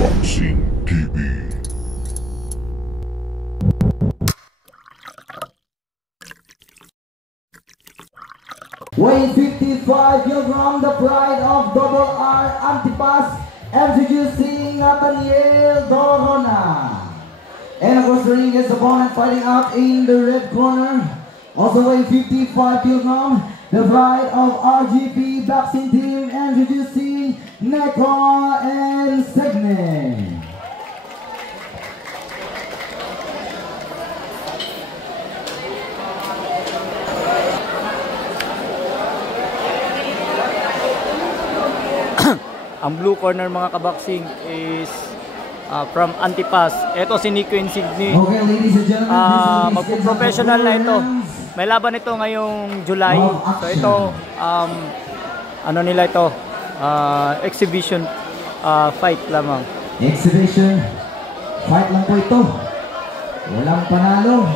Boxing TV. Weighing 55 kilograms, the pride of Double R Antipas, introducing Nathaniel Dorona. And of course, the ring is opponent fighting out in the red corner, also weighing 55 kilograms, the pride of RGP Boxing Team, introducing Neko and Segne. Ang blue corner mga kaboxing is from Antipas. Ito si Nico Insigne. Okay, ladies and gentlemen, magpo-professional na ito. May laban ito ngayong July. So ito, ano nila ito? Exhibition fight lamang. Exhibition fight lang po ito. Walang panalo,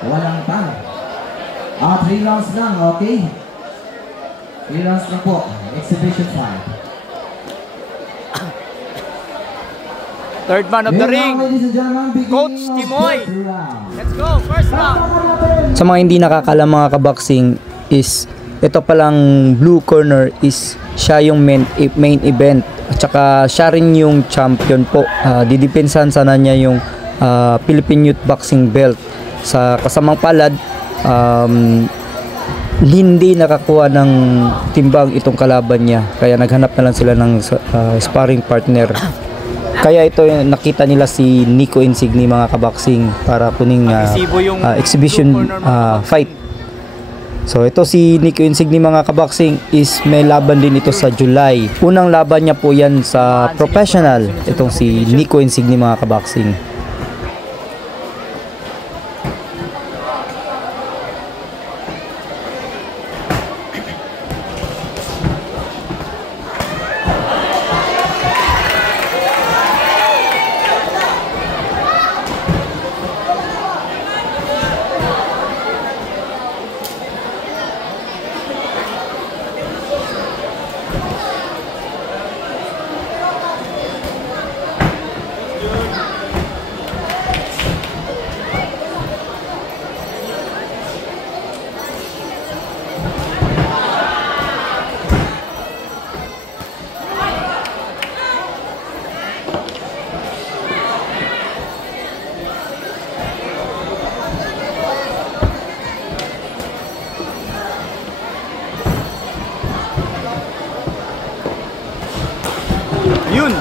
walang talo. 3 rounds lang, okay? 3 rounds lang po. Exhibition fight. Third man of the ring, Coach Timoy. Let's go, first round. Sa mga hindi nakakalam mga kaboxing is ito palang blue corner is siya yung main event at saka siya rin yung champion po. Didepensahan sana niya yung Philippine Youth Boxing Belt. Sa kasamang palad, hindi nakakuha ng timbang itong kalaban niya, kaya naghanap na lang sila ng sparring partner. Kaya ito nakita nila si Nico Insigne mga kaboxing para kuning exhibition fight. So ito si Nico Insigne mga kaboxing is may laban din ito sa July. Unang laban niya po yan sa professional. Itong si Nico Insigne mga kaboxing. Yun.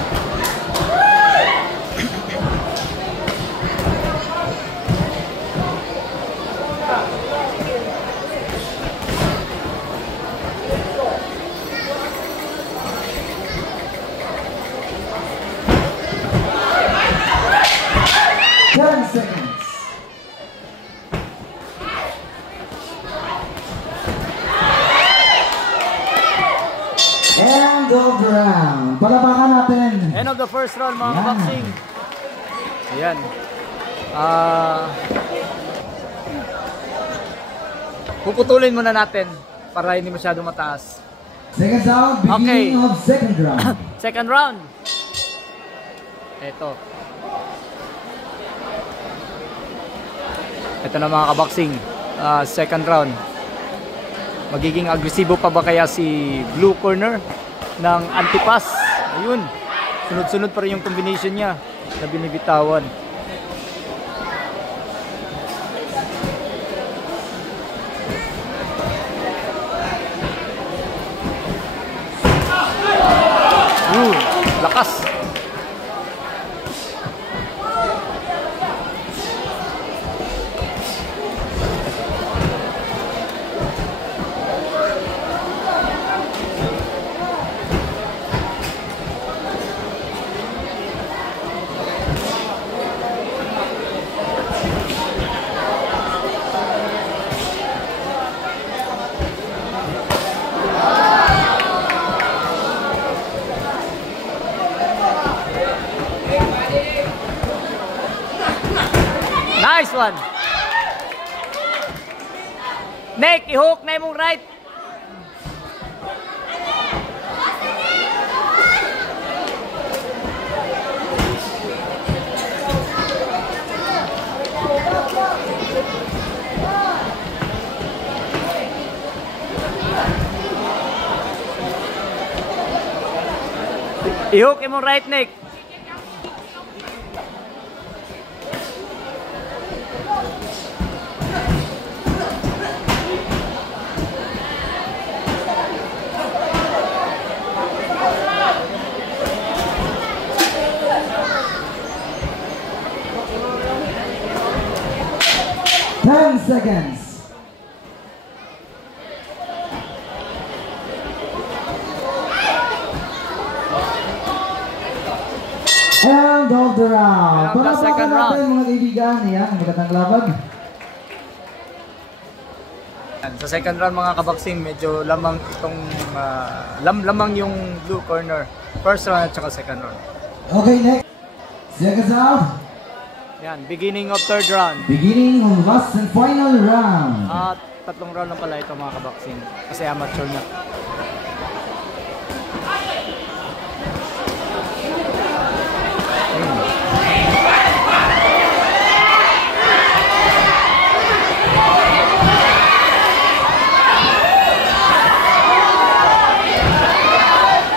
End of the round. Palabakan natin. End of the first round mga kaboxing. Ayan. Puputulin muna natin para hindi masyado mataas. Second round, beginning of second round. Second round. Ito. Ito na mga kaboxing. Second round. Magiging agresibo pa ba kaya si blue corner ng Antipas? Ayun. Sunod-sunod pa rin yung combination niya na binibitawan. Lakas. Nice one. Nick, i-hook na yung right. I-hook mo right neck. Seconds. End of the round. End of the second round. Natin, mga kaibigan, yan, magandang laban. Sa second round mga kabaksing, medyo lamang itong lamang yung blue corner. First round at saka second round. Okay, next. Seconds out. Yan, beginning of third round. Beginning of last and final round. At tatlong round lang pala ito mga kabaksing. Kasi amateur na.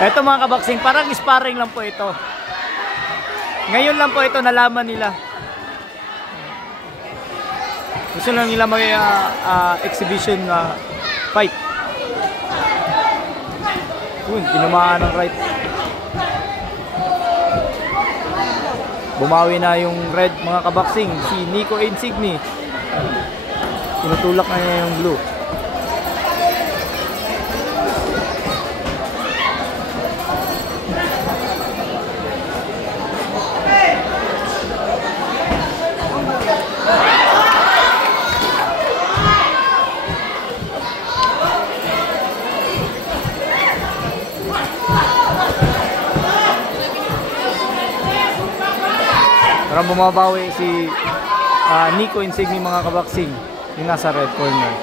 Ito mga kabaksing, parang sparring lang po ito. Ngayon lang po ito nalaman nila. Gusto lang nila may exhibition fight. Tinamaan ng right. Bumawi na yung red mga kabaksing. Si Nico Insigne. Tinutulak na niya yung blue. Parang bumabawi si Nico Insigne mga kabaksing, yung nasa red corner.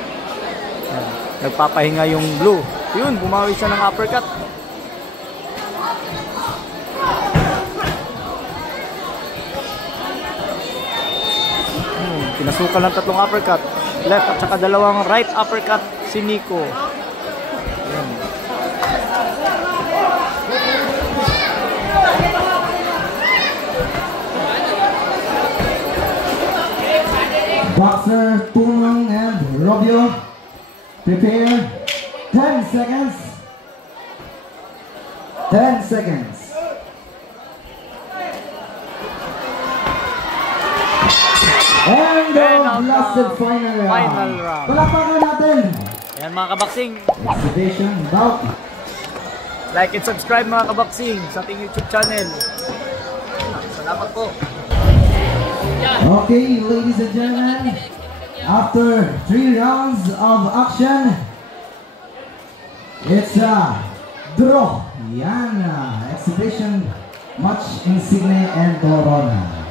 Yan. Nagpapahinga yung blue. Yun, bumawi siya ng uppercut. Pinasukan ng tatlong uppercut. Left at saka dalawang right uppercut si Nico. Yan. Boxer Tunong and Robio, prepare. 10 seconds. 10 seconds. And the blasted final round. Palakpakan natin. Yan mga kabaksing. Exhibition bout. Like and subscribe mga kabaksing sa ating YouTube channel. Salamat po. Okay, ladies and gentlemen, after 3 rounds of action, it's a draw. Yan, exhibition match Insigne and Dorona.